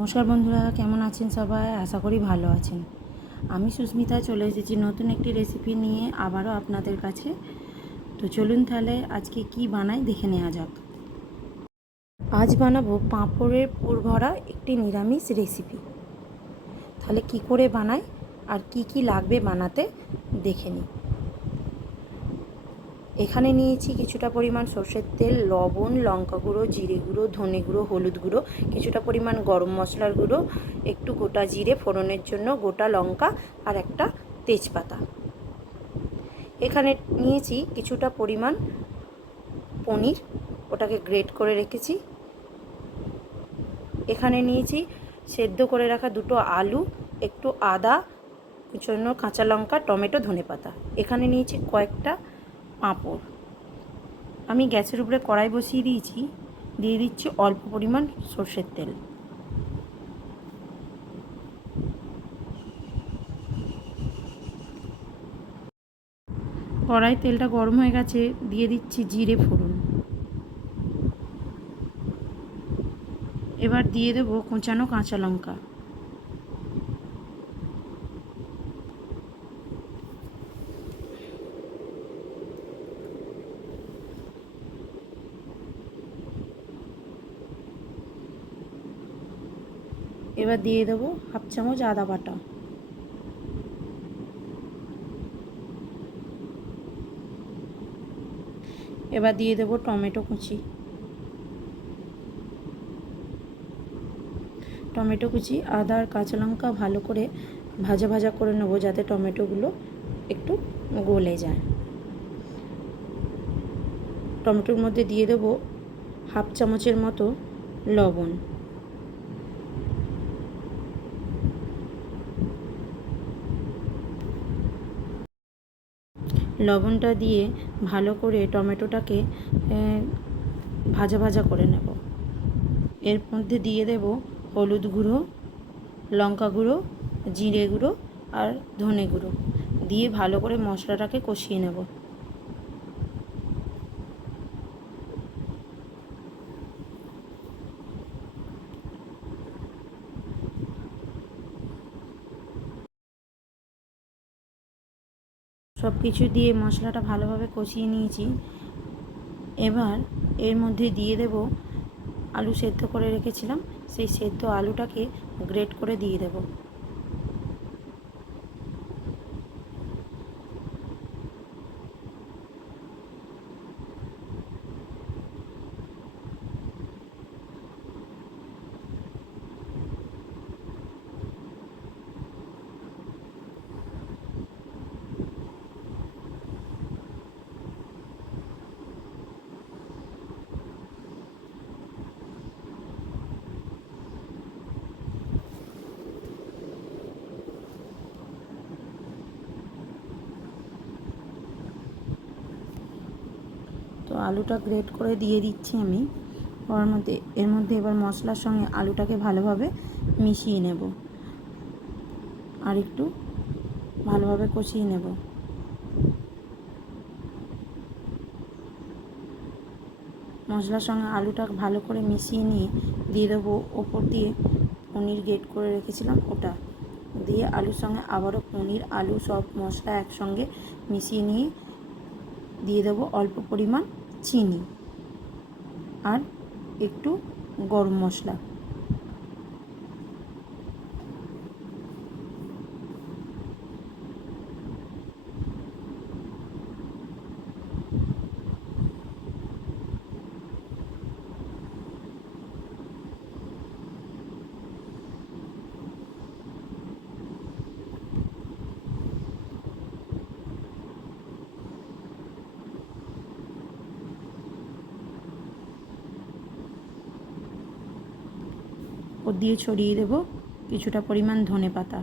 নমস্কার বন্ধুরা, কেমন আছেন সবাই? আশা করি ভালো আছেন। আমি সুস্মিতা চলে এসেছি নতুন একটি রেসিপি নিয়ে আবারও আপনাদের কাছে। তো চলুন তাহলে আজকে কি বানাই দেখে নেওয়া যাক। আজ বানাবো পাঁপড়ের পুর ভরা একটি নিরামিষ রেসিপি। তাহলে কি করে বানাই আর কি কি লাগবে বানাতে দেখে নিই। এখানে নিয়েছি কিছুটা পরিমাণ সর্ষের তেল, লবণ, লঙ্কা গুঁড়ো, জিরে গুঁড়ো, ধনে গুঁড়ো, হলুদ গুঁড়ো, কিছুটা পরিমাণ গরম মশলার গুঁড়ো, একটু গোটা জিরে ফোড়নের জন্য, গোটা লঙ্কা আর একটা তেজপাতা। এখানে নিয়েছি কিছুটা পরিমাণ পনির, ওটাকে গ্রেট করে রেখেছি। এখানে নিয়েছি সেদ্ধ করে রাখা দুটো আলু, একটু আদা কুচনো, কাঁচা লঙ্কা, টমেটো, ধনেপাতা। এখানে নিয়েছি কয়েকটা পাঁপড়। আমি গ্যাসের উপরে কড়াই বসিয়ে দিয়েছি, দিয়ে দিচ্ছি অল্প পরিমাণ সর্ষের তেল। কড়াই তেলটা গরম হয়ে গেছে, দিয়ে দিচ্ছি জিরে ফোড়ন। এবার দিয়ে দেবো কোঁচানো কাঁচা লঙ্কা। এবার দিয়ে দেবো হাফ চামচ আদা বাটা। এবার দিয়ে দেবো টমেটো কুচি। টমেটো কুচি, আদা আর কাঁচা লঙ্কা ভালো করে ভাজা ভাজা করে নেবো, যাতে টমেটোগুলো একটু গলে যায়। টমেটোর মধ্যে দিয়ে দেবো হাফ চামচের মতো লবণ। লবণটা দিয়ে ভালো করে টমেটোটাকে ভাজা ভাজা করে নেব। এর মধ্যে দিয়ে দেব হলুদ গুঁড়ো, লঙ্কা গুঁড়ো, জিরে গুঁড়ো আর ধনে গুঁড়ো দিয়ে ভালো করে মশলাটাকে কষিয়ে নেব। সব কিছু দিয়ে মশলাটা ভালোভাবে কষিয়ে নিয়েছি। এবার এর মধ্যে দিয়ে দেব আলু সেদ্ধ করে রেখেছিলাম, সেই সেদ্ধ আলুটাকে গ্রেট করে দিয়ে দেব। তো আলুটা গ্রেট করে দিয়ে দিচ্ছি আমি ওর মধ্যে। এর মধ্যে এবার মশলার সঙ্গে আলুটাকে ভালোভাবে মিশিয়ে নেব আর একটু ভালোভাবে কষিয়ে নেব। মশলার সঙ্গে আলুটা ভালো করে মিশিয়ে নিয়ে দিয়ে দেবো ওপর দিয়ে পনির গ্রেট করে রেখেছিলাম, ওটা দিয়ে আলুর সঙ্গে আবারও পনির, আলু সব মশলা একসঙ্গে মিশিয়ে নিয়ে দিয়ে দেবো অল্প পরিমাণ চিনি আর একটু গরম মশলা। ওর দিয়ে ছড়িয়ে দেব কিছুটা পরিমাণ ধনেপাতা।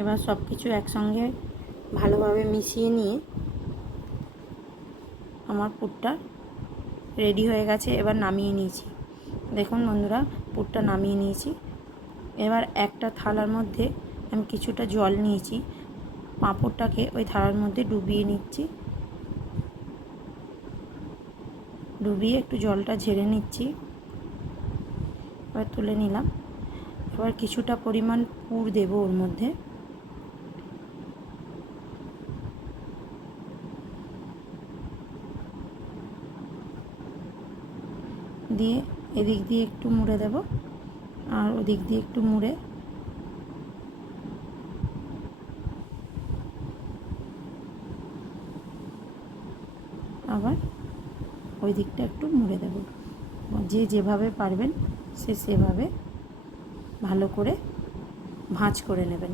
এবার সব কিছু একসঙ্গে ভালোভাবে মিশিয়ে নিয়ে আমার পুরটা রেডি হয়ে গেছে। এবার নামিয়ে নিয়েছি। দেখুন বন্ধুরা, পুরটা নামিয়ে নিয়েছি। এবার একটা থালার মধ্যে আমি কিছুটা জল নিয়েছি, পাঁপড়টাকে ওই থালার মধ্যে ডুবিয়ে নিচ্ছি, ডুবিয়ে একটু জলটা ঝেড়ে নিচ্ছি। এবার তুলে নিলাম। এবার কিছুটা পরিমাণ পুর দেব ওর মধ্যে। দিয়ে এদিক দিয়ে একটু মুড়ে দেব আর ওদিক দিয়ে একটু মুড়ে আবার ওই দিকটা একটু মুড়ে দেব। যে যেভাবে পারবেন সে সেভাবে ভালো করে ভাঁজ করে নেবেন।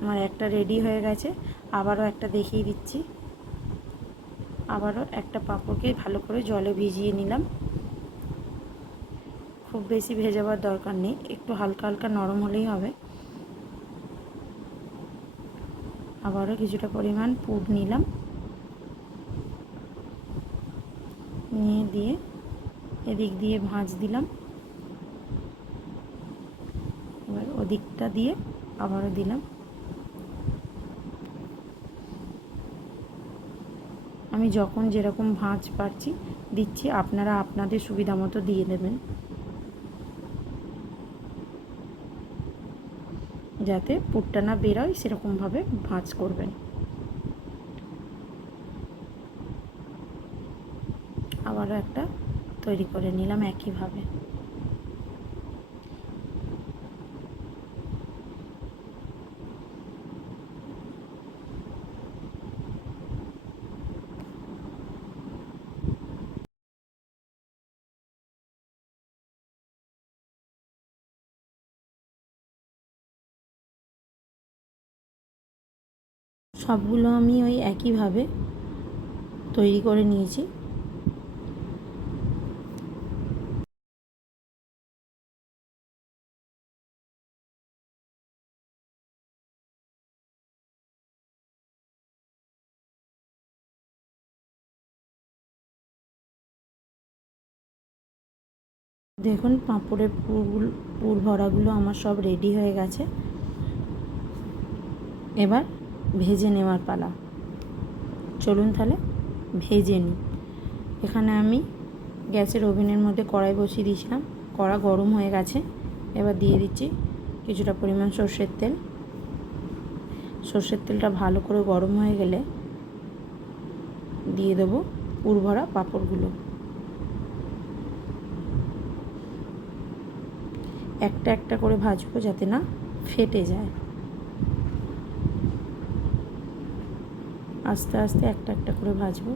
আমার একটা রেডি হয়ে গেছে, আবারও একটা দেখিয়ে দিচ্ছি। আবারও একটা পাঁপড়কে ভালো করে জলে ভিজিয়ে নিলাম। খুব বেশি ভেজাবার দরকার নেই, একটু হালকা হালকা নরম হলেই হবে। আবারও কিছুটা পরিমাণ পুর নিলাম, নিয়ে দিয়ে এদিক দিয়ে ভাঁজ দিলাম। এবার ওদিকটা দিয়ে আবারও দিলাম। আমি যখন যেরকম ভাঁজ পারছি দিচ্ছি, আপনারা আপনাদের সুবিধা মতো দিয়ে দেবেন, যাতে পুরটা না বেরোয় সেরকমভাবে ভাঁজ করবেন। আবারও একটা তৈরি করে নিলাম একইভাবে। সবগুলো আমি ওই একইভাবে তৈরি করে নিয়েছি। দেখুন পাঁপড়ের পুর ভরাগুলো আমার সব রেডি হয়ে গেছে। এবার ভেজে নেওয়ার পালা। চলুন তাহলে ভেজে নিই। এখানে আমি গ্যাসের ওভেনের মধ্যে কড়াই বসিয়ে দিয়েছিলাম, কড়া গরম হয়ে গেছে। এবার দিয়ে দিচ্ছি কিছুটা পরিমাণ সর্ষের তেল। সর্ষের তেলটা ভালো করে গরম হয়ে গেলে দিয়ে দেবো পুর ভরা পাঁপড়গুলো। একটা একটা করে ভাজবো যাতে না ফেটে যায়। আস্তে আস্তে একটা একটা করে ভাজবো।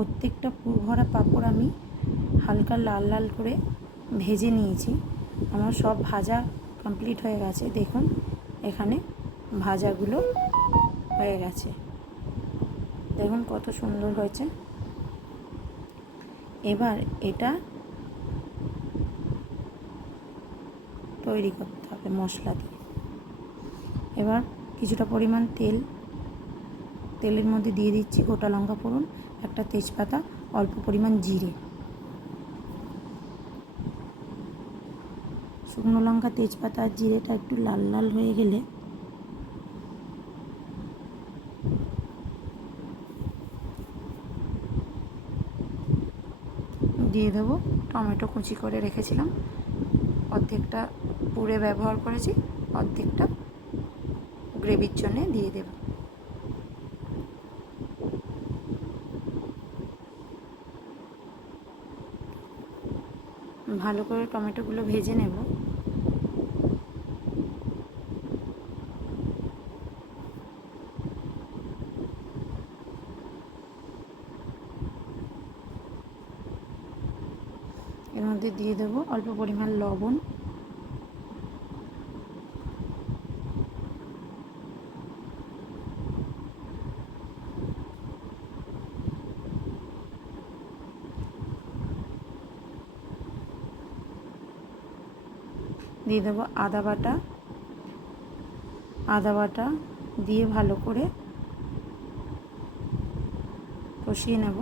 প্রত্যেকটা পুর ভরা পাঁপড় আমি হালকা লাল লাল করে ভেজে নিয়েছি। আমার সব ভাজা কমপ্লিট হয়ে গেছে। দেখুন এখানে ভাজাগুলো হয়ে গেছে, দেখুন কত সুন্দর হয়েছে। এবার এটা তৈরি করতে হবে মশলা দিয়ে। এবার কিছুটা পরিমাণ তেলের মধ্যে দিয়ে দিচ্ছি গোটা লঙ্কা ফোড়ন, একটা তেজপাতা, অল্প পরিমাণ জিরে। শুকনো লঙ্কা, তেজপাতা আর জিরেটা একটু লাল লাল হয়ে গেলে দিয়ে দেবো টমেটো কুচি করে রেখেছিলাম। অর্ধেকটা পুরে ব্যবহার করেছি, অর্ধেকটা গ্রেভির জন্যে দিয়ে দেব। ভালো করে টমেটোগুলো ভেজে নেব। এর মধ্যে দিয়ে দেব অল্প পরিমাণ লবণ, দিয়ে দেবো আদা বাটা দিয়ে ভালো করে কষিয়ে নেব।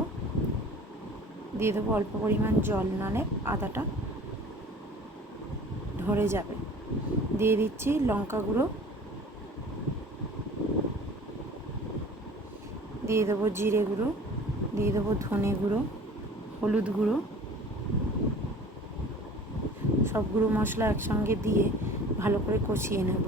দিয়ে দেবো অল্প পরিমাণ জল, নালে আদাটা ধরে যাবে। দিয়ে দিচ্ছি লঙ্কা গুঁড়ো, দিয়ে দেবো জিরে গুঁড়ো, দিয়ে দেবো ধনে গুঁড়ো, হলুদ গুঁড়ো। সব গুঁড়ো মশলা একসঙ্গে দিয়ে ভালো করে কষিয়ে নেব।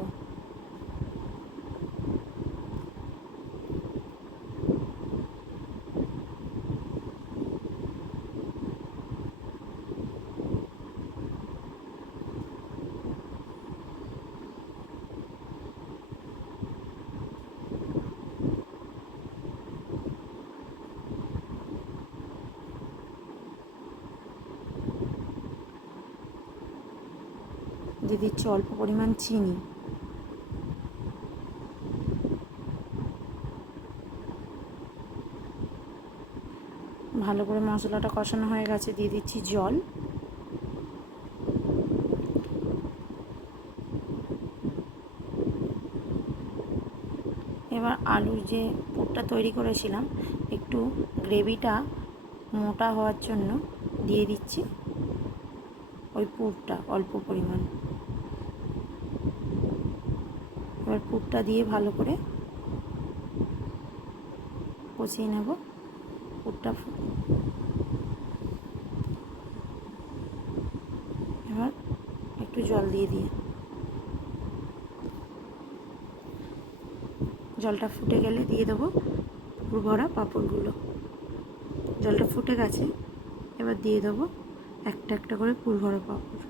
দিয়ে দিচ্ছি অল্প পরিমাণ চিনি। ভালো করে মশলাটা কষানো হয়ে গেছে, দিয়ে দিচ্ছি জল। এবার আলুর যে পুরটা তৈরি করেছিলাম, একটু গ্রেভিটা মোটা হওয়ার জন্য দিয়ে দিচ্ছি ওই পুরটা অল্প পরিমাণ। এবার পুরটা দিয়ে ভালো করে কষিয়ে নেব। পুরটা এবার একটু জল দিয়ে জলটা ফুটে গেলে দিয়ে দেবো পুর ভরা পাঁপড়গুলো। জলটা ফুটে গেছে, এবার দিয়ে দেবো একটা একটা করে পুর ভরা পাঁপড়।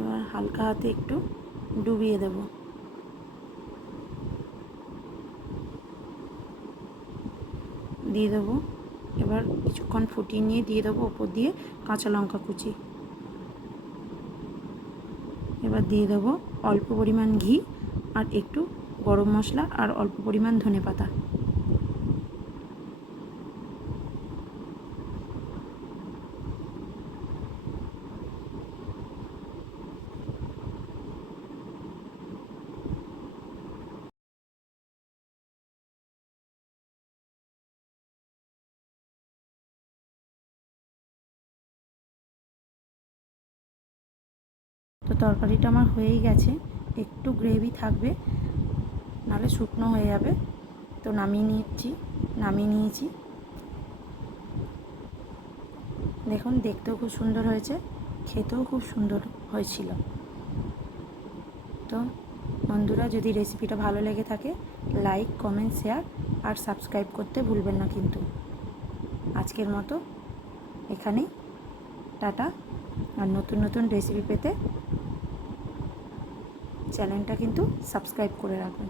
এবার হালকা হাতে একটু ডুবিয়ে দেব। দিয়ে দেবো এবার কিছুক্ষণ ফুটিয়ে নিয়ে দিয়ে দেবো ওপর দিয়ে কাঁচা লঙ্কা কুচি। এবার দিয়ে দেবো অল্প পরিমাণ ঘি আর একটু গরম মশলা আর অল্প পরিমাণ ধনেপাতা। তো তরকারিটা আমার হয়েই গেছে, একটু গ্রেভি থাকবে, নাহলে শুকনো হয়ে যাবে। তো নামিয়ে নিয়েছি। দেখুন দেখতেও খুব সুন্দর হয়েছে, খেতেও খুব সুন্দর হয়েছিল। তো বন্ধুরা, যদি রেসিপিটা ভালো লেগে থাকে লাইক, কমেন্ট, শেয়ার আর সাবস্ক্রাইব করতে ভুলবেন না কিন্তু। আজকের মতো এখানেই টাটা। আর নতুন নতুন রেসিপি পেতে চ্যানেলটা কিন্তু সাবস্ক্রাইব করে রাখুন।